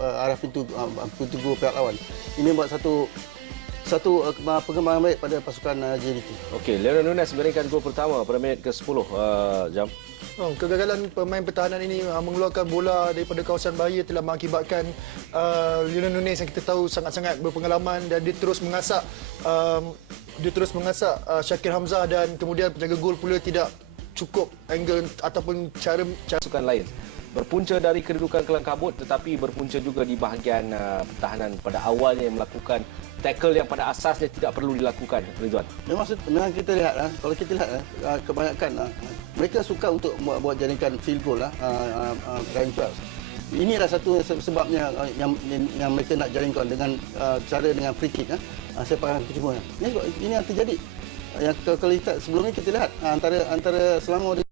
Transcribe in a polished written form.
arah pintu gol pihak lawan. Ini buat satu perkembangan baik pada pasukan JDT. Okey, Lionel Nunez mengeringkan gol pertama pada minit ke-10 Jam. Kegagalan pemain pertahanan ini mengeluarkan bola daripada kawasan bahaya telah mengakibatkan Lionel Nunez yang kita tahu sangat-sangat berpengalaman dan dia terus mengasak Shakir Hamzah, dan kemudian penjaga gol pula tidak cukup angle ataupun cara Pasukan lain berpunca dari kedudukan kelang kabut, tetapi berpunca juga di bahagian pertahanan pada awalnya yang melakukan tackle yang pada asasnya tidak perlu dilakukan, Ridwan. Memang kita lihat kalau kita lihat kebanyakan mereka suka untuk buat jaringkan field goal Ryan Charles. Inilah satu sebabnya yang mereka nak jaringkan dengan cara dengan free kick sepakan kecuma. Ini yang terjadi. Yang kalau kita sebelum ni kita lihat antara Selangor